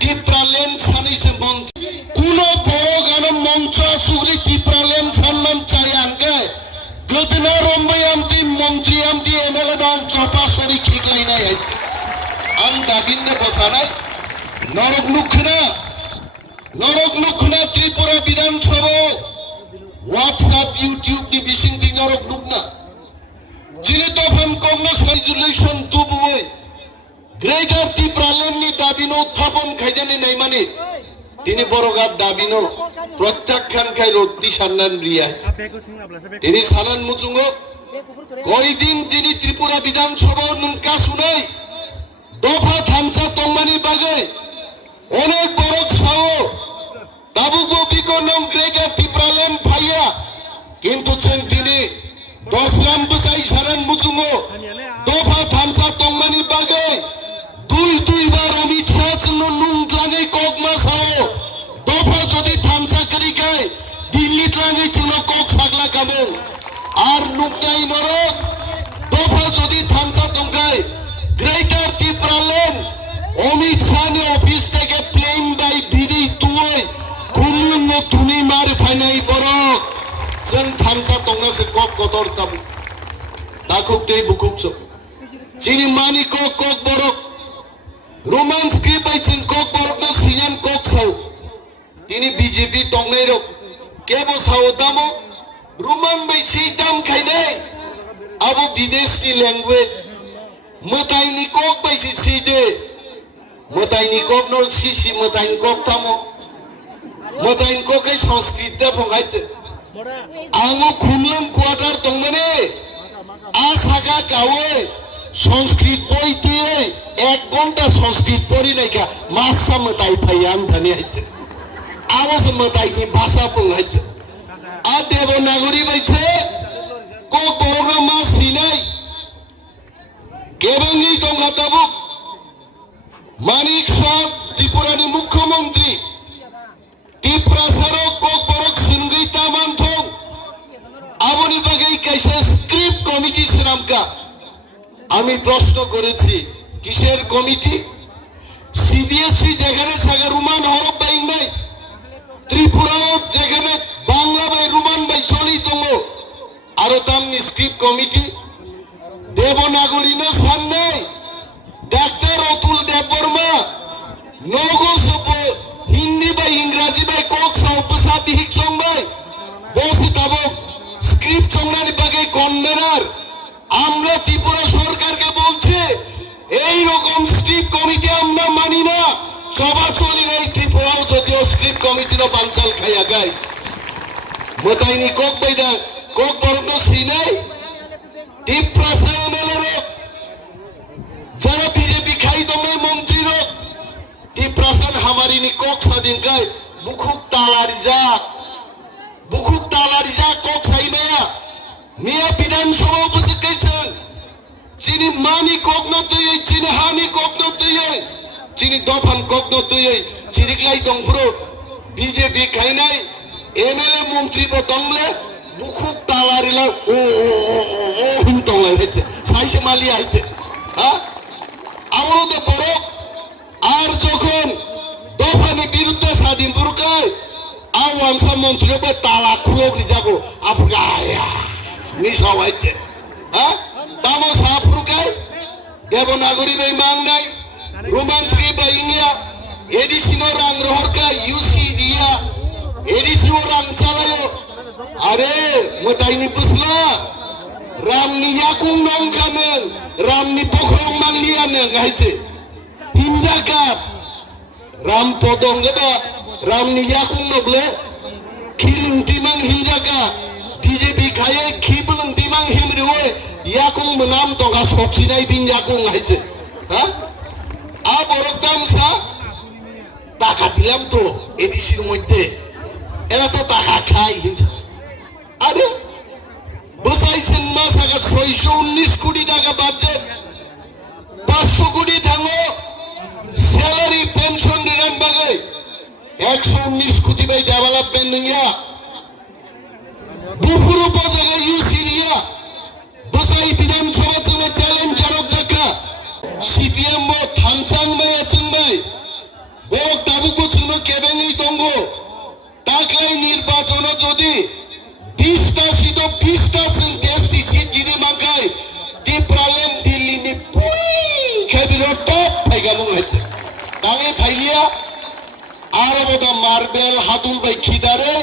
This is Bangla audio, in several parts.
টিপ্রালেন সানিছে মন্ত্রী কোন বড় গান মঞ্চ সুগরি টিপ্রালেন সান্নাম চাই আনগে গদিনা রম্বাই আমতি মন্ত্রী আমতি এমএলএ দন চপা সরি খিকলাই নাই আম দাবিন্দে বসানাই নরক লুখনা ত্রিপুরা বিধানসভা হোয়াটসঅ্যাপ ইউটিউব নি বিসিং দি নরক লুখনা যিনি দফান কংগ্রেস রেজুলেশন তুবুই গ্রেটার ত্রিপুরালেন নি দাবিনো উত্থাপন খাইদানি নাই মানে তিনি বড়গাত দাবিনো প্রত্যাখ্যান খাই রত্তি সান্নান রিয়া তিনি সানান মুচুঙ্গ কয়দিন তিনি ত্রিপুরা বিধানসভা নঙ্কা শুনাই দফা থামসা তংমানি বাগে অনেক বড় সাও দাবুগো বিকনম গ্রেটার ত্রিপুরালেন ভাইয়া কিন্তু তিনি 10 রাম বসাই সারান মুচুঙ্গ দফা থামসা তংমানি বাগে দুইবার অমিত শাহ নুংলাঙে কক মাসাও দফা যদি থামসা করি গায় দিল্লি লাঙে চিন কক সাগলা কামন আর নুকনাই নরক দফা যদি থামসা তংকায় গ্রেটার ত্রিপুরালেন অমিত শাহ অফিস থেকে প্লেন বাই বিড়ি তুই কুমুন তুনি মার ফাইনাই বরক जों थामसा तंगासे কক গতর কাবু দাকুক দেই বুকুক চ চিনি মানি কক বরক রোমান স্ক্রিপ্ট আইছেন কক বরক না সিয়ান কক সাউ তিনি বিজেপি তংনাই রক কেবো সাউ দামো রোমান বাই সেই দাম খাইনাই আবো বিদেশি ল্যাঙ্গুয়েজ মতাইনি কক বাইছি সিদে মতাইনি কক নো সিসি মতাইনি কক তামো মতাইনি কক এই সংস্কৃত ফঙ্গাইতে आंगो खुमलम क्वार्टर तंगने आ सागा गावे संस्कृत बई दिए 1 घंटा संस्कृत पढ़ी नहीं क्या मासा मताई फैयान धनी आइते आवस मताई की भाषा पंगाइते आ देवनागरी बैठे को बोरगा मा सिनाई केबंगी तंगा तबु मानिक शाह त्रिपुरानी मुख्यमंत्री ত্রিপুরাসারো কক বরক সিনগই তামান থং আবনি বাগেই কাইসা স্ক্রিপ্ট কমিটি নামকা আমি প্রশ্ন করেছি কিসের কমিটি সিবিএসই যেখানে সাগা রুমান হরফ বাইং নাই ত্রিপুরাও যেখানে বাংলা বাই রুমান বাই চলি তঙ্গ আরো তামনি স্ক্রিপ্ট কমিটি দেবনাগরী না সামনে ডাক্তার অতুল দেববর্মা নগো সব হিন্দি বাই ইংরাজি বাই কক সাউ প্রসাদ হিক সংবাই বসে তাবো স্ক্রিপ্ট সংনানি বাগে কনভেনার আমরা ত্রিপুরা সরকারকে বলছে এই রকম স্ক্রিপ্ট কমিটি আমরা মানি না সভা চলি নাই ত্রিপুরাও যদিও স্ক্রিপ্ট কমিটি না বানচাল খাইয়া গায় মতাইনি কক বাইদা কক বরণ সিনাই ত্রিপুরা এমএলএ যারা বিজেপি খাই দমে মন্ত্রী রক ত্রিপুরাসান হামারি নি কক স্বাধীন গায় বুকুক তালারিজা কক সাইমায়া মিয়া বিধানসভা উপস্থিত গেছেন চিনি মানি কক নতই চিনি হানি কক নতই চিনি দফান কক নতই চিরিকলাই দংপুরো বিজেপি খাই নাই এমএলএ মন্ত্রী বদংলে বুকুক তালারিলা ও হুন তংলাই হইছে সাইসে মালি আইছে হ্যাঁ আমরো তো বড় আর যখন দফানি বিরুদ্ধে স্বাধীন পুরকায় আর ওয়ানসা মন্ত্রী তালা খুলো যাবো আপনার নিশাও হয়েছে হ্যাঁ দামো সাপুরকায় দেবনাগরী বাই মাং নাই রোমান্সকে বাই ইংলিয়া এডিসিনো রাং রহরকা ইউসি দিয়া এডিসিও রাং চালায় আরে মতাইনি পুসলা রামনি ইয়াকুং নং কামেন রামনি পখরং মাংলিয়া নে গাইছে হিমজাকাপ রাম পদং গবা রামনি ইয়াকুং নবলে খিলুং তিমাং হিমজাকা বিজেপি খায়ে খিবুলুং তিমাং হিমরিও ইয়াকুং নাম তঙ্গা সবসিনাই বিন ইয়াকুং গাইছে হ্যাঁ আ বড়দাম সা টাকা দিলাম তো এডিসির মধ্যে এরা তো টাকা খাই হিমজা আরে বসাইছেন মাস আগা 619 কোটি টাকা বাজেট 500 কোটি থাঙ্গো স্যালারি পেনশন রিটার্ন বাগে 119 কোটি বাই ডেভেলপমেন্ট নিয়া বুপুর উপজেলা ইউসি নিয়া বসাই বিধানসভা চলে চ্যালেঞ্জ জানক দেখা সিপিএম থানসাং বাই আছেন বাই বড় 20টা সিট 20টা দেশটি সিট যিনি মাকায় টিপ্রালেন দিল্লি নি পুরি খেবির টপ ফাইগামু হইতে তাঙে থাইলিয়া আর বদা মার্বেল হাতুল বাই খিদারে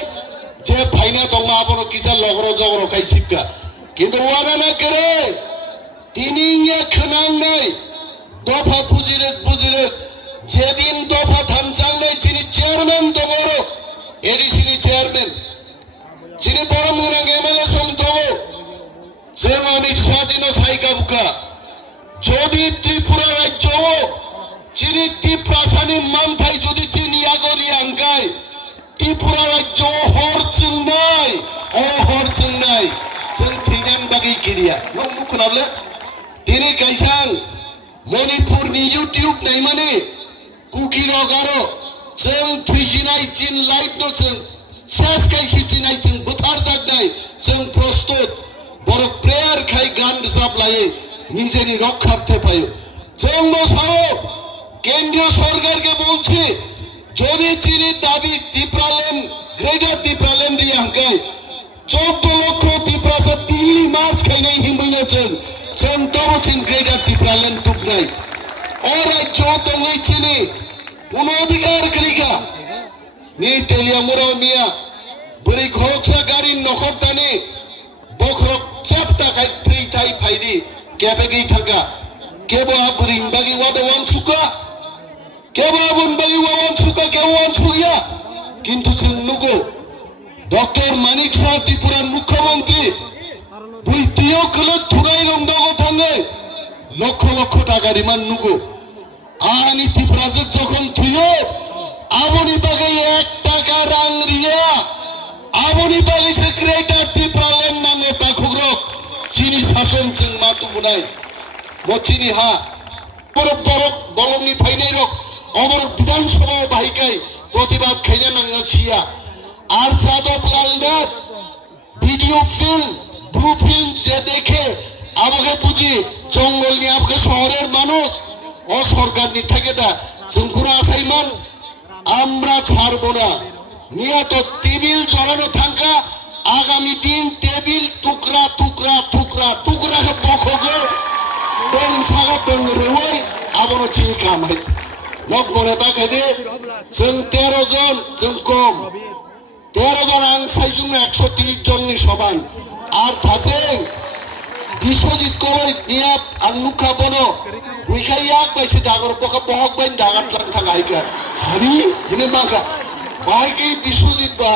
যে ফাইনা দংমা আপনো কিজা লগর জগর খাইছিকা কিন্তু ওয়ানা না করে তিনি ইয়া খনাং নাই দফা বুজিরে যেদিন দফা থামচাং নাই যিনি চেয়ারম্যান দমর এডিসিনি চেয়ারম্যান যিনি বড় মুরাং এমএলএ সম দম যে অমিত শাহ সাইকাবুকা যদি ত্রিপুরা রাজ্য যিনি ত্রিপ্রাসানি মানথাই যদি চিনি আগরি আঙ্গাই ত্রিপুরা রাজ্য হরচুং নাই হরচুং নাই जों थैनान बागै गिरिया नों नुखोनाबले दिनै गायसां मणिपुरनि इउटिउब नायमाने कुकी रगारो जों थैसिनाय जिन लाइट नो जों सेस गायसिनाय जों बुथार जागनाय जों प्रस्तुत बर' प्रेयार खाय गान रोजाब लायो নিজেরই রক্ষার্থে পায় जों মশাও কেন্দ্রীয় সরকারকে বলছি যদি চিনি দাবি ত্রিপুরালেন গ্রেটার ত্রিপুরালেন রিয়াঙ্কায় 14 লক্ষ ত্রিপুরা দিল্লি মার্চ খাইনাই হিমবইনাছেন जों তবচিন গ্রেটার ত্রিপুরালেন টুকনাই ও রাজ্য দঙ্গই চিনি কোন অধিকার করিকা নি তেলিয়া মোরাও মিয়া বরি ঘরকসা গাড়ি নখর টানে বখরক চাপটা খাই থ্রি থাই ফাইদি কেবে গই থাকা কেবো আবরিং বাগি ওয়াদে ওয়ান সুকা কেবো আবুন বাগি ওয়ান সুকা কে ওয়ান সুগিয়া কিন্তু जों নুগো ডক্টর মানিক শাহ ত্রিপুরার মুখ্যমন্ত্রী বুইতিও কলে থুরাই রংদাগো থাঙ্গে লক্ষ লক্ষ টাকা রিমান নুগো আনি ত্রিপুরাজে যখন থুইও আবনি বাগে 1 টাকা রাং রিয়া আবনি বাগে সে গ্রেটার ত্রিপুরালেন নামে বাখুরক চিনি শাসন जों মাতু বুনাই মচিনি হা বড় বড় বলনি ফাইনাই রক অমর বিধানসভা বাহিকায় প্রতিবাদ খাইনা নাঙ্গা ছিয়া আর Yadav Lalnath video film blue film যে দেখে আমাকে বুঝি জঙ্গল নিয়ে আমাকে শহরের মানুষ ও সরকার নি থাকে দা जोंखुरा আসাইমান আমরা ছাড়বো না নিয়ত টেবিল জড়ানো থাকা আগামী দিন টেবিল টুকরা টুকরা টুকরা টুকরা বখগে দং সাগা দং রুই আবনো চিনি কামাই লক মনে তাকে দে जों 13 জন जों কম 13 জন আং সাইজুম 130 জননি সমান আর থাছেন বিশ্বজিৎ কবই নিয়া আং নুখা বনো উইখাইয়াক বাইছে ডাগর পকা বহক বাইন ডাগাত লাং থাকাইকা হারি হিনে মাকা বাইকে বিশ্বজিৎ বা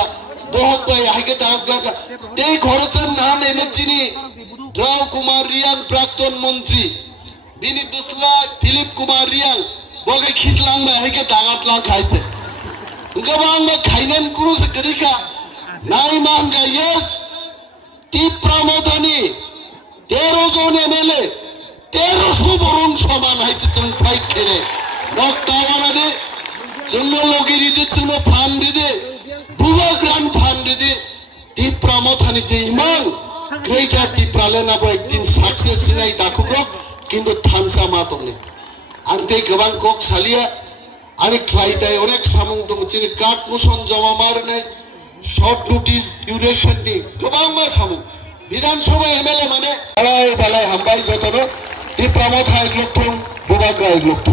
বহক বাই আইকে ডাগাত লাগা তেই ঘরচন না নেনে চিনি রাও কুমার রিয়াং প্রাক্তন মন্ত্রী বিনি বুতলা ফিলিপ কুমার রিয়াং বগে খিসলাং বা আইকে ডাগাত লাং খাইছে গবাং বা খাইনান কুরু সে করিকা নাই মাঙ্গা ইয়েস টিপ্রামদানি 13 জন এমএলএ 1300 বরং সমান হইছে जों ফাইট খেলে নকটাওয়ানা দে जों লগিরি দে जों ফান্ডি দে বুবা গ্রান্ড ফান্ডি দে টিপ্রামদানি যে ইমান গ্রেটার টিপ্রালেন আবো একদিন সাকসেস সিনাই দাখুক কিন্তু থানসা মাতনে আনতে গবাং কক সালিয়া আরে ক্লাইদাই অনেক সামং দম চিনি কাট মোশন জমা মার নাই শর্ট নোটিস ডিউরেশন নি গবাং মা সামং বিধানসভা এমএলএ মানে বালাই বালাই হামবাই যতন ত্রিপ্রামথা 1 লক্ষ বুবাগ্রা 1 লক্ষ